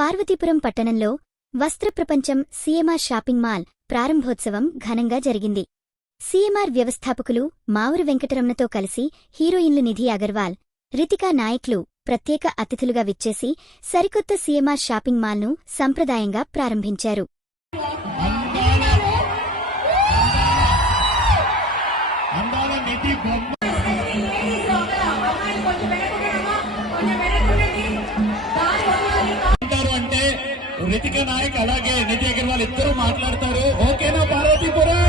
పార్వతీపురం పట్టణంలో వస్త్ర ప్రపంచం సీఎంఆర్ షాపింగ్ మాల్ ప్రారంభోత్సవం ఘనంగా జరిగింది. సీఎంఆర్ వ్యవస్థాపకులు మావురు వెంకటరమణతో కలిసి హీరోయిన్లు నిధి అగర్వాల్, రితికా నాయక్లు ప్రత్యేక అతిథులుగా విచ్చేసి సరికొత్త సీఎంఆర్ షాపింగ్ మాల్ను సంప్రదాయంగా ప్రారంభించారు. రితికా నాయక్ అలాగే నిధి అగర్వాల్ ఇద్దరు మాట్లాడతారు. ఓకేనా పార్వతీపురం?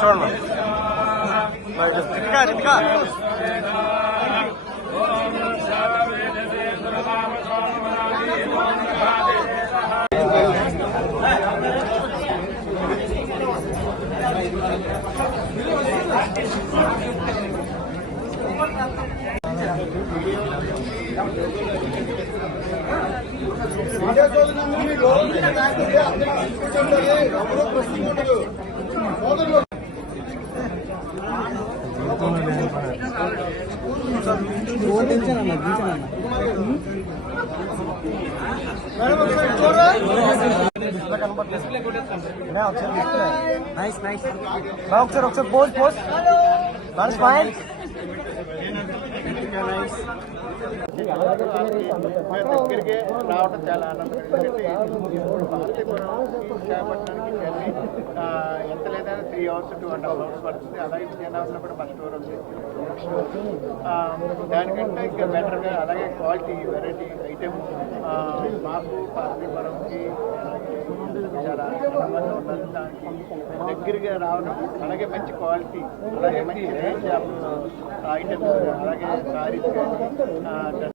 చూడండి రితికా ఒకసారి పోస్ట్ దగ్గరికి రావడం చాలా ఆనందం. విశాఖపట్నానికి వెళ్ళి ఎంత లేదైనా 3 hours to 2.5 hours పడుతుంది. అలాగే విజయనగరంలో కూడా ఫస్ట్ టూర్ ఉంది. దానికంటే ఇంకా బెటర్గా అలాగే క్వాలిటీ వెరైటీ ఐటెం మాకు పార్వతీపురంకి చాలా సంబంధం ఉన్నది. దానికి దగ్గరగా రావడం, అలాగే మంచి క్వాలిటీ, అలాగే మంచి రేంజ్ ఆఫ్ ఐటమ్స్, అలాగే సారీస్ కానీ